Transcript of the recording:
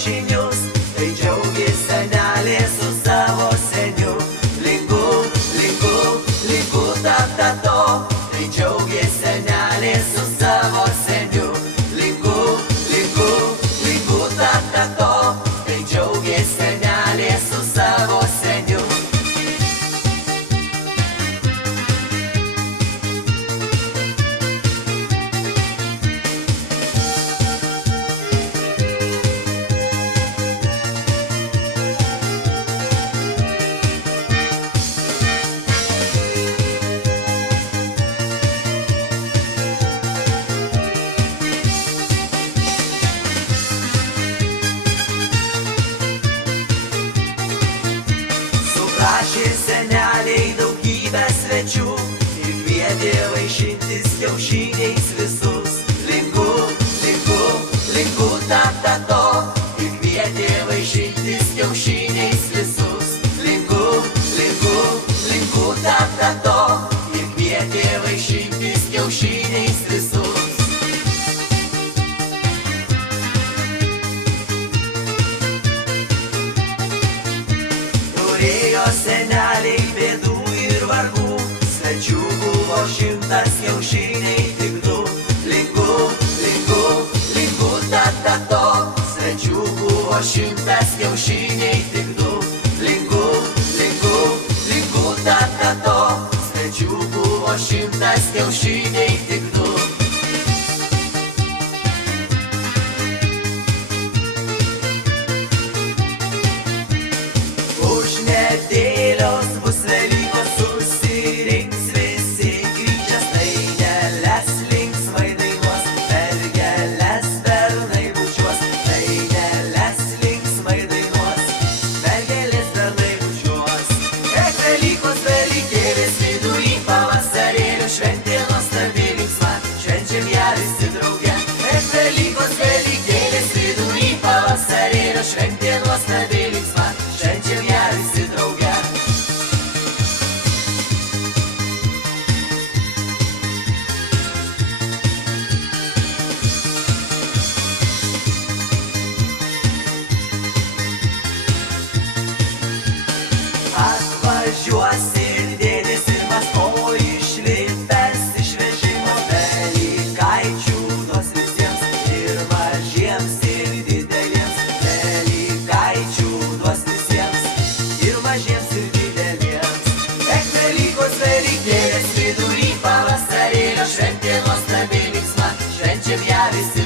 kiaušinius, tai džiaugės senelė su savo seniu. Linku, linku, linku ta-ta-to, tai džiaugės senelė su savo seniu. Linku, linku, linku ta-ta-to, tai džiaugės senelė su savo seniu. Prašė seneliai daugybę svečių ir kvietė vaišintis kiaušiniais visus. Linku, linku, linku ta-ta-to, ir kvietė vaišintis kiaušiniais visus. Linku, linku, linku ta-ta-to, ir kvietė vaišintis kiaušiniais visus. Turėjo seneliai bėdų ir vargų, svečių buvo 100, kiaušiniai tik 2. Linku, linku, linku ta-ta-to, svečių buvo 100, kiaušiniai tik 2. Linku, linku, linku ta-ta-to, svečių buvo 100, kiaušiniai tik 2. Nedėlios bus Velykos, susirinks visi, grįžęs daineles linksmai dainuos, per gėles bernai bučiuos, daineles linksmai dainuos, per gėles bernai bučiuos. Velykos, Velykėlės vidury pavasarėlio šventė nuostabi linksma, švenčiam ją visi drauge. Velykos, Velykėlės vidury pavasarėlio šventė nuostabi linksma, švenčiam ją visi drauge. Atvažiuos ir dėdės ir mas, o išlipęs iš vežimo velykaičių duos visiems, ir mažiems, ir dideliems. Velykaičių duos visiems, ir mažiems, ir dideliems. Velykos, Velykėlės vidury pavasarėlio šventė nuostabi linksma, švenčiam ją visi